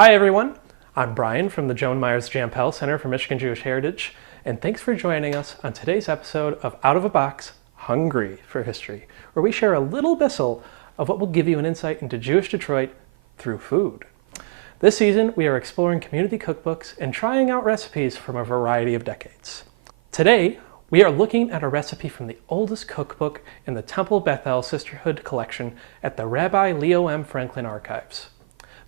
Hi everyone, I'm Brian from the Joan Meyers Jampel Center for Michigan Jewish Heritage, and thanks for joining us on today's episode of Out of a Box, Hungry for History, where we share a little bissel of what will give you an insight into Jewish Detroit through food. This season, we are exploring community cookbooks and trying out recipes from a variety of decades. Today, we are looking at a recipe from the oldest cookbook in the Temple Bethel Sisterhood collection at the Rabbi Leo M. Franklin Archives.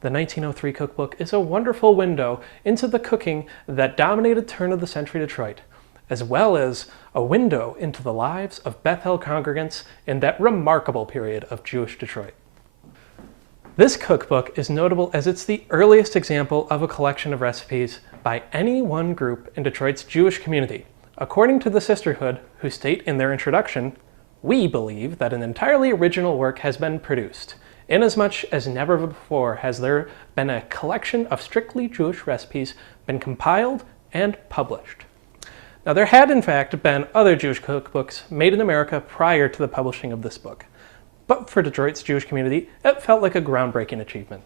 The 1903 cookbook is a wonderful window into the cooking that dominated turn-of-the-century Detroit, as well as a window into the lives of Bethel congregants in that remarkable period of Jewish Detroit. This cookbook is notable as it's the earliest example of a collection of recipes by any one group in Detroit's Jewish community. According to the Sisterhood, who state in their introduction, "We believe that an entirely original work has been produced, inasmuch as never before has there been a collection of strictly Jewish recipes been compiled and published." Now, there had in fact been other Jewish cookbooks made in America prior to the publishing of this book, but for Detroit's Jewish community, it felt like a groundbreaking achievement.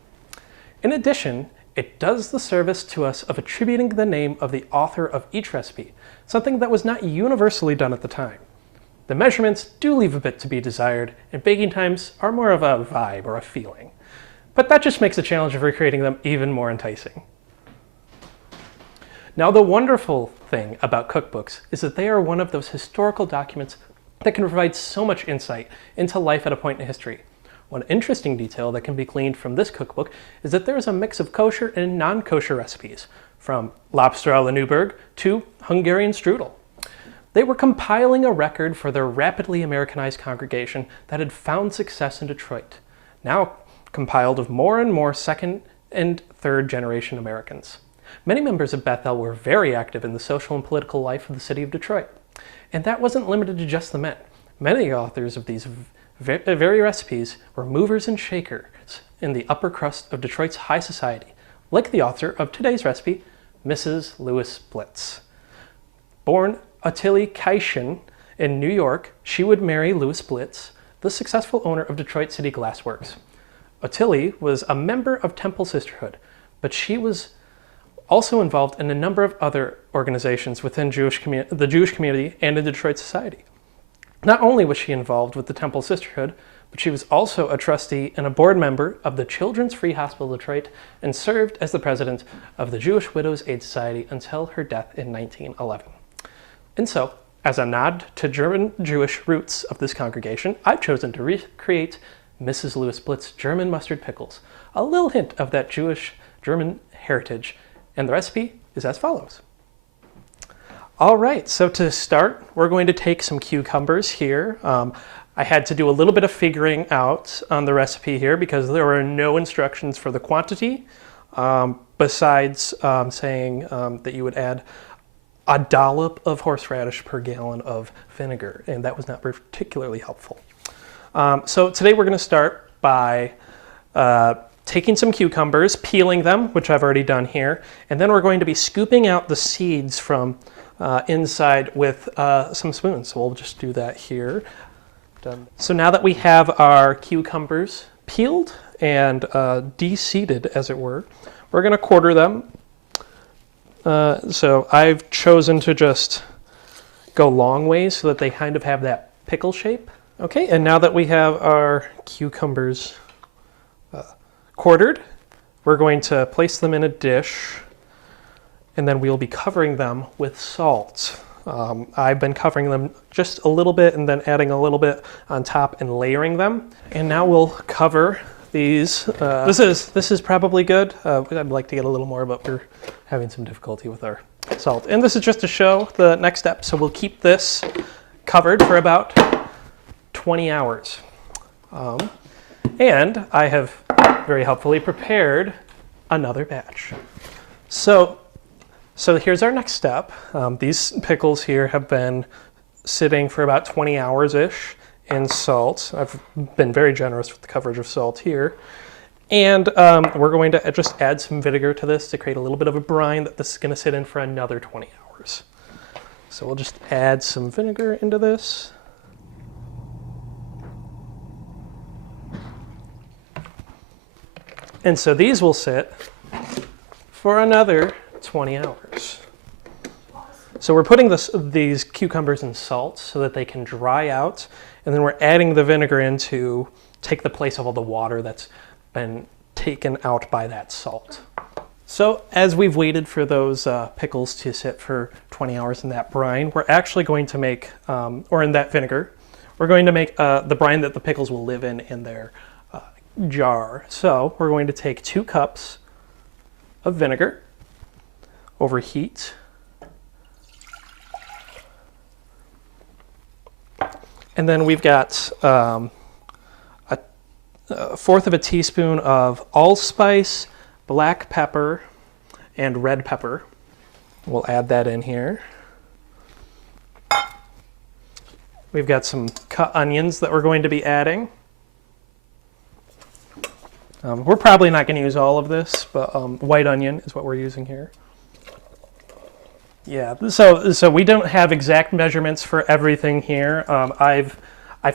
In addition, it does the service to us of attributing the name of the author of each recipe, something that was not universally done at the time. The measurements do leave a bit to be desired, and baking times are more of a vibe or a feeling. But that just makes the challenge of recreating them even more enticing. Now, the wonderful thing about cookbooks is that they are one of those historical documents that can provide so much insight into life at a point in history. One interesting detail that can be gleaned from this cookbook is that there is a mix of kosher and non-kosher recipes, from lobster a la Newburgh to Hungarian strudel. They were compiling a record for their rapidly Americanized congregation that had found success in Detroit, now compiled of more and more second and third generation Americans. Many members of Bethel were very active in the social and political life of the city of Detroit. And that wasn't limited to just the men. Many authors of these very recipes were movers and shakers in the upper crust of Detroit's high society, like the author of today's recipe, Mrs. Lewis Blitz. Born Ottilie Kaischen in New York, she would marry Louis Blitz, the successful owner of Detroit City Glass Works. Ottilie was a member of Temple Sisterhood, but she was also involved in a number of other organizations within the Jewish community and in Detroit society. Not only was she involved with the Temple Sisterhood, but she was also a trustee and a board member of the Children's Free Hospital of Detroit and served as the president of the Jewish Widows Aid Society until her death in 1911. And so, as a nod to German Jewish roots of this congregation, I've chosen to recreate Mrs. Lewis Blitz German mustard pickles, a little hint of that Jewish German heritage, and the recipe is as follows. All right, so to start, we're going to take some cucumbers here. I had to do a little bit of figuring out on the recipe here because there were no instructions for the quantity, besides saying that you would add a dollop of horseradish per gallon of vinegar, and that was not particularly helpful. So today we're going to start by taking some cucumbers, peeling them, which I've already done here, and then we're going to be scooping out the seeds from inside with some spoons. So we'll just do that here. Done. So now that we have our cucumbers peeled and de-seeded, as it were, we're going to quarter them. So I've chosen to just go long ways so that they kind of have that pickle shape. Okay, and now that we have our cucumbers quartered, we're going to place them in a dish, and then we'll be covering them with salt. I've been covering them just a little bit and then adding a little bit on top and layering them. And now we'll cover these. This is probably good. I'd like to get a little more, but we're having some difficulty with our salt. And this is just to show the next step. So we'll keep this covered for about 20 hours. And I have very helpfully prepared another batch. So here's our next step. These pickles here have been sitting for about 20 hours-ish in salt. I've been very generous with the coverage of salt here. And we're going to just add some vinegar to this to create a little bit of a brine that this is going to sit in for another 20 hours. So we'll just add some vinegar into this. And so these will sit for another 20 hours. So we're putting these cucumbers in salt so that they can dry out, and then we're adding the vinegar in to take the place of all the water that's been taken out by that salt. So as we've waited for those pickles to sit for 20 hours in that brine, we're actually going to make, or in that vinegar, we're going to make the brine that the pickles will live in their jar. So we're going to take 2 cups of vinegar, overheat, and then we've got a 1/4 of a teaspoon of allspice, black pepper, and red pepper. We'll add that in here. We've got some cut onions that we're going to be adding. We're probably not going to use all of this, but white onion is what we're using here. Yeah, so we don't have exact measurements for everything here. I've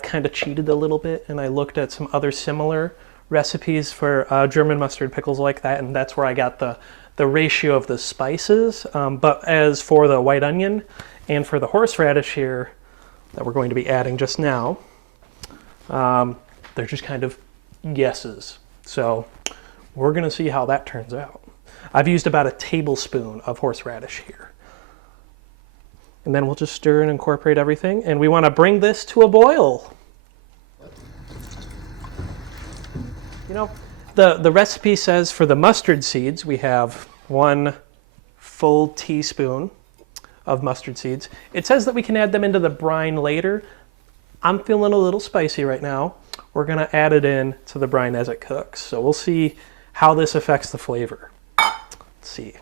kind of cheated a little bit, and I looked at some other similar recipes for German mustard pickles like that, and that's where I got the ratio of the spices. But as for the white onion and for the horseradish here that we're going to be adding just now, they're just kind of guesses. So we're going to see how that turns out. I've used about a tablespoon of horseradish here. And then we'll just stir and incorporate everything. And we want to bring this to a boil. You know, the recipe says for the mustard seeds, we have 1 full teaspoon of mustard seeds. It says that we can add them into the brine later. I'm feeling a little spicy right now. We're going to add it in to the brine as it cooks. So we'll see how this affects the flavor. Let's see.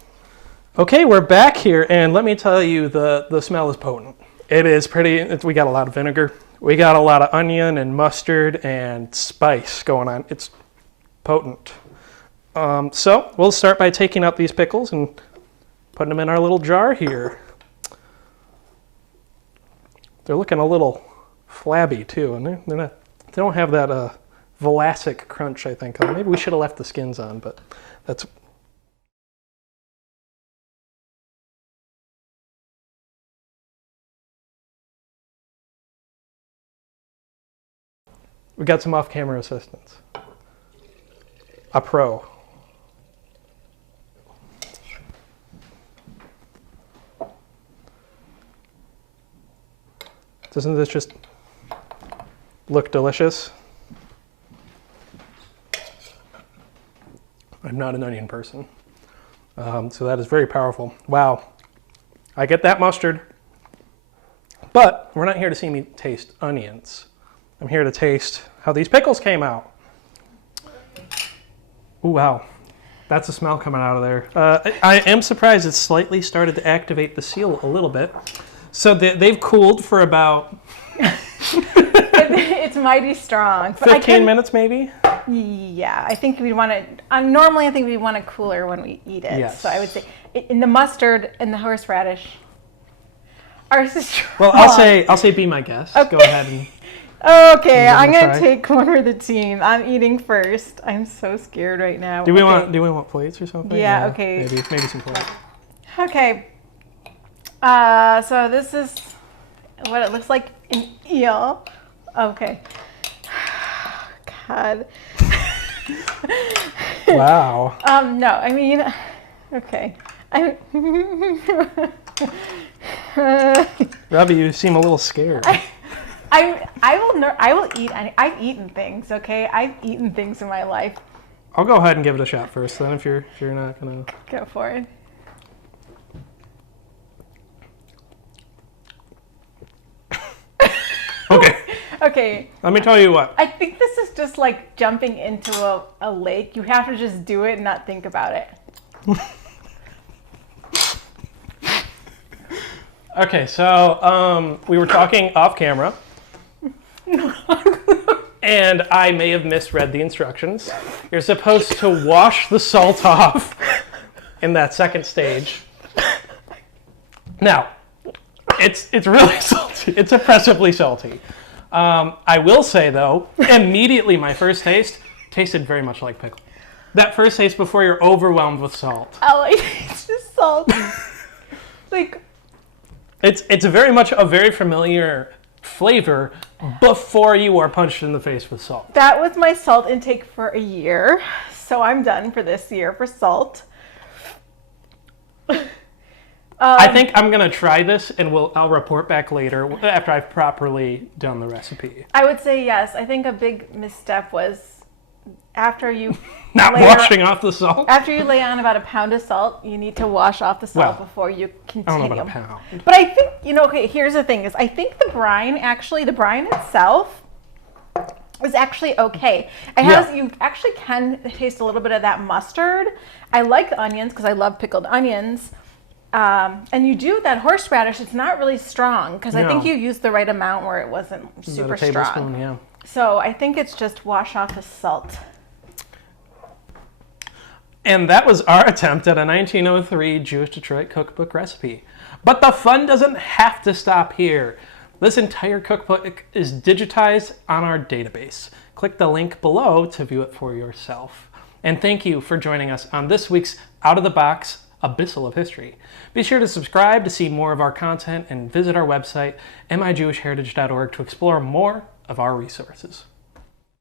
Okay, we're back here, and let me tell you, the smell is potent. It is pretty, we got a lot of vinegar. We got a lot of onion and mustard and spice going on. It's potent. So we'll start by taking out these pickles and putting them in our little jar here. They're looking a little flabby too, and they don't have that Vlasic crunch, I think. Maybe we should have left the skins on, but that's... We got some off-camera assistance. A pro. Doesn't this just look delicious? I'm not an onion person, so that is very powerful. Wow, I get that mustard, but we're not here to see me taste onions. I'm here to taste how these pickles came out. Ooh, wow. That's the smell coming out of there. I am surprised it's slightly started to activate the seal a little bit. So they've cooled for about... It's mighty strong. 15 minutes maybe? Yeah, I think we'd want it... normally I think we want it cooler when we eat it. Yes. So I would say in the mustard and the horseradish, ours is strong. Well, I'll say be my guest. Okay. Go ahead and... Okay, I'm gonna take one for the team. I'm eating first. I'm so scared right now. Do we want plates or something? Yeah. Okay. Maybe some plates. Okay. So this is what it looks like in eel. Okay. God. Wow. No, I mean, okay. Robbie, you seem a little scared. I will eat. I've eaten things. Okay, I've eaten things in my life. I'll go ahead and give it a shot first. Then, if you're not gonna go for it. Okay. Okay. Let me tell you what. I think this is just like jumping into a lake. You have to just do it and not think about it. Okay, so we were talking off camera. And I may have misread the instructions. You're supposed to wash the salt off in that second stage. Now, it's really salty. It's oppressively salty. I will say, though, immediately my first taste tasted very much like pickle. That first taste before you're overwhelmed with salt. All I taste is salt. Like, It's very much a very familiar flavor before you are punched in the face with salt. that was my salt intake for a year. So I'm done for this year for salt. I think I'm gonna try this, and I'll report back later after I've properly done the recipe. I would say yes. I think a big misstep was after you Not washing off the salt. After you lay on about a pound of salt, you need to wash off the salt before you continue. I don't know about a pound. But I think, okay, here's the thing is I think the brine itself is actually okay. You actually can taste a little bit of that mustard. I like the onions because I love pickled onions. And you do that horseradish, it's not really strong because I think you used the right amount where it wasn't super strong. Tablespoon, yeah. So I think it's just wash off the salt. And that was our attempt at a 1903 Jewish Detroit cookbook recipe. But the fun doesn't have to stop here. This entire cookbook is digitized on our database. Click the link below to view it for yourself. And thank you for joining us on this week's Out of the Box Abyssal of History. Be sure to subscribe to see more of our content and visit our website, mijewishheritage.org, to explore more of our resources.